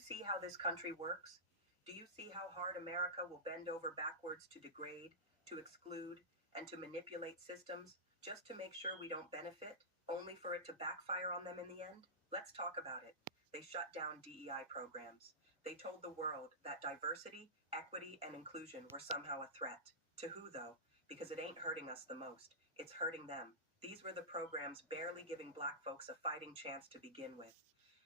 see how this country works? Do you see how hard America will bend over backwards to degrade, to exclude, and to manipulate systems just to make sure we don't benefit, only for it to backfire on them in the end? Let's talk about it. They shut down DEI programs. They told the world that diversity, equity, and inclusion were somehow a threat. To who, though? Because it ain't hurting us the most. It's hurting them. These were the programs barely giving Black folks a fighting chance to begin with.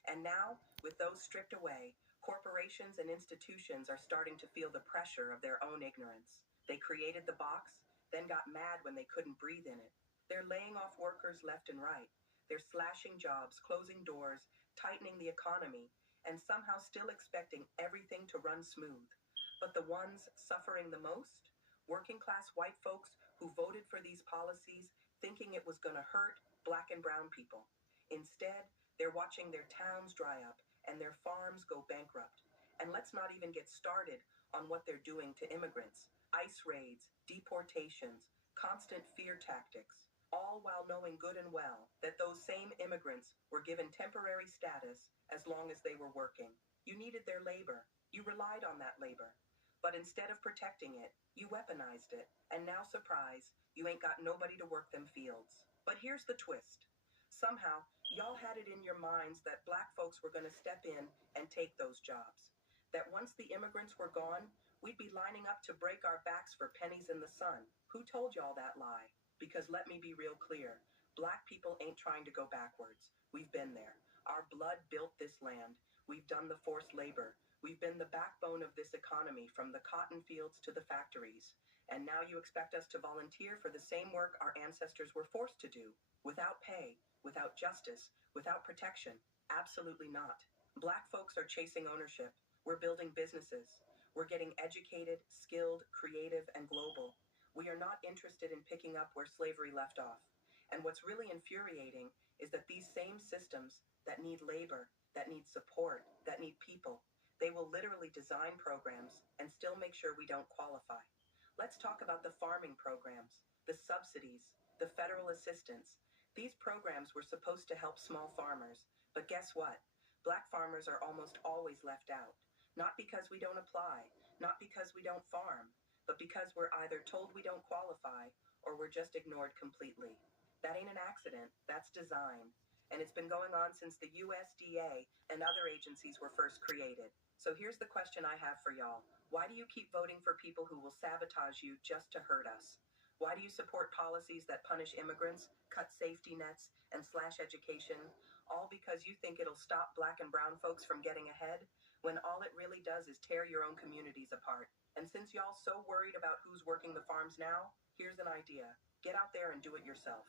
And now, with those stripped away, corporations and institutions are starting to feel the pressure of their own ignorance. They created the box, then got mad when they couldn't breathe in it. They're laying off workers left and right. They're slashing jobs, closing doors, tightening the economy, and somehow still expecting everything to run smooth. But the ones suffering the most? Working class white folks who voted for these policies thinking it was going to hurt Black and brown people. Instead, they're watching their towns dry up and their farms go bankrupt. And let's not even get started on what they're doing to immigrants: ICE raids, deportations, constant fear tactics, all while knowing good and well that those same immigrants were given temporary status as long as they were working. You needed their labor. You relied on that labor. But instead of protecting it, you weaponized it. And now, surprise, you ain't got nobody to work them fields. But here's the twist. Somehow, y'all had it in your minds that Black folks were going to step in and take those jobs. That once the immigrants were gone, we'd be lining up to break our backs for pennies in the sun. Who told y'all that lie? Because let me be real clear. Black people ain't trying to go backwards. We've been there. Our blood built this land. We've done the forced labor. We've been the backbone of this economy, from the cotton fields to the factories. And now you expect us to volunteer for the same work our ancestors were forced to do, without pay, without justice, without protection? Absolutely not. Black folks are chasing ownership. We're building businesses. We're getting educated, skilled, creative, and global. We are not interested in picking up where slavery left off. And what's really infuriating is that these same systems that need labor, that need support, that need people, they will literally design programs and still make sure we don't qualify. Let's talk about the farming programs, the subsidies, the federal assistance. These programs were supposed to help small farmers, but guess what? Black farmers are almost always left out. Not because we don't apply, not because we don't farm, but because we're either told we don't qualify or we're just ignored completely. That ain't an accident, that's design. And it's been going on since the USDA and other agencies were first created. So here's the question I have for y'all. Why do you keep voting for people who will sabotage you just to hurt us? Why do you support policies that punish immigrants, cut safety nets, and slash education, all because you think it'll stop Black and brown folks from getting ahead, when all it really does is tear your own communities apart? And since y'all so worried about who's working the farms now, here's an idea. Get out there and do it yourself.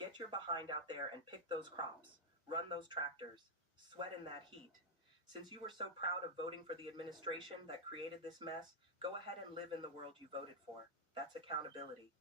Get your behind out there and pick those crops. Run those tractors. Sweat in that heat. Since you were so proud of voting for the administration that created this mess, go ahead and live in the world you voted for. That's accountability.